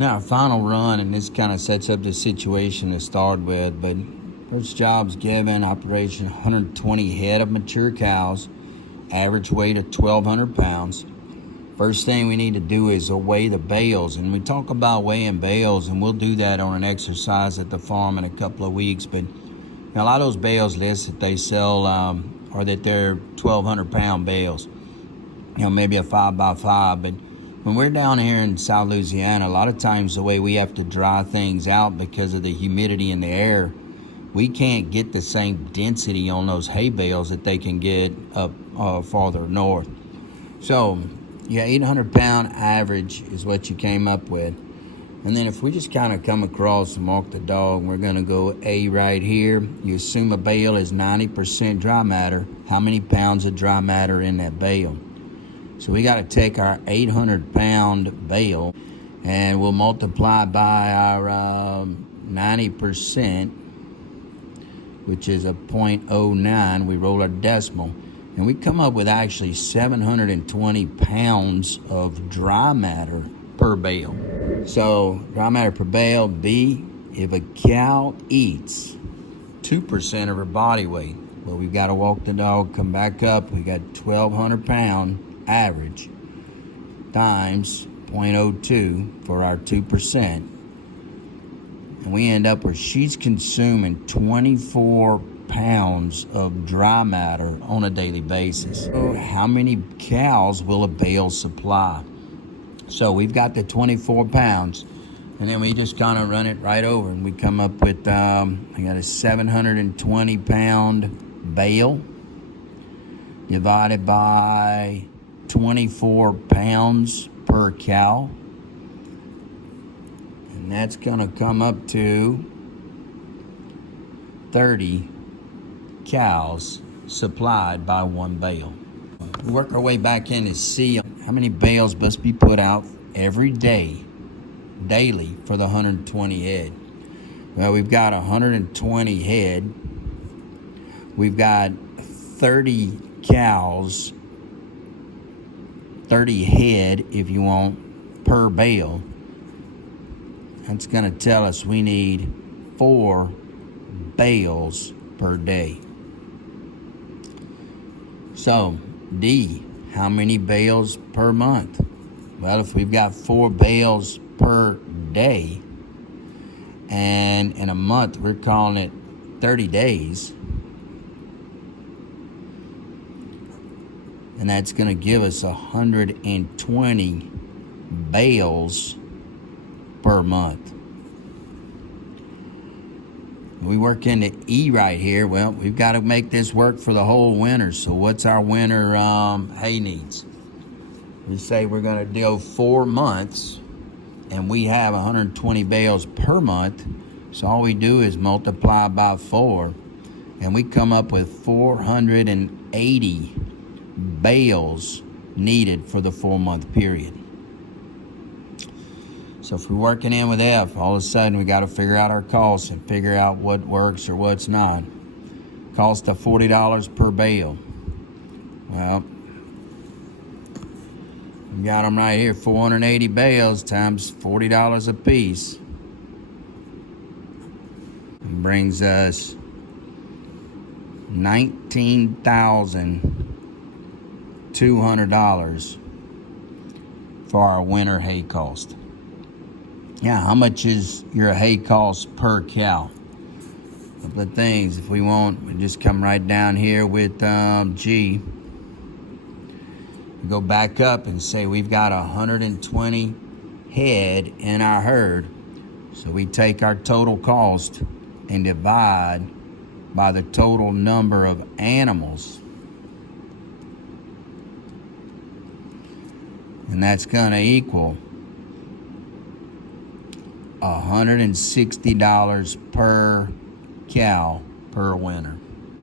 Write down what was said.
Now our final run, and this kind of sets up the situation to start with, but first job's given, operation 120 head of mature cows, average weight of 1,200 pounds. First thing we need to do is weigh the bales, and we talk about weighing bales, and we'll do that on an exercise at the farm in a couple of weeks. But now, a lot of those bales lists that they sell are that they're 1,200 pound bales, maybe a 5x5. But when we're down here in South Louisiana, a lot of times the way we have to dry things out because of the humidity in the air, we can't get the same density on those hay bales that they can get up farther north. So, 800 pound average is what you came up with. And then if we just kind of come across and walk the dog, we're going to go A right here. You assume a bale is 90% dry matter. How many pounds of dry matter in that bale? So we got to take our 800 pound bale and we'll multiply by our 90%, which is a 0.09. We roll our decimal, and we come up with actually 720 pounds of dry matter per bale. So dry matter per bale, B, if a cow eats 2% of her body weight, well, we've got to walk the dog, come back up. We got 1,200 pound average times 0.02 for our 2%. And we end up where she's consuming 24 pounds of dry matter on a daily basis. So how many cows will a bale supply? So we've got the 24 pounds, and then we just kind of run it right over, and we come up with, I got a 720 pound bale divided by 24 pounds per cow. And that's gonna come up to 30 cows supplied by one bale. We work our way back in to see how many bales must be put out every day, daily, for the 120 head. Well, we've got 120 head. We've got 30 cows, 30 head, if you want, per bale. That's going to tell us we need 4 bales per day. So, D, how many bales per month? Well, if we've got 4 bales per day, and in a month we're calling it 30 days, and that's going to give us 120 bales per month. We work into E right here. Well, we've got to make this work for the whole winter. So what's our winter hay needs? We say we're going to go 4 months, and we have 120 bales per month. So all we do is multiply by 4, and we come up with 480 bales needed for the 4-month period. So if we're working in with F, all of a sudden we got to figure out our costs and figure out what works or what's not. Cost of $40 per bale. Well, we got them right here, 480 bales times $40 a piece. It brings us $19,200 for our winter hay cost. Yeah, how much is your hay cost per cow? A couple of things. If we want, we just come right down here with G. We go back up and say we've got 120 head in our herd. So we take our total cost and divide by the total number of animals. And that's going to equal $160 per cow per winter.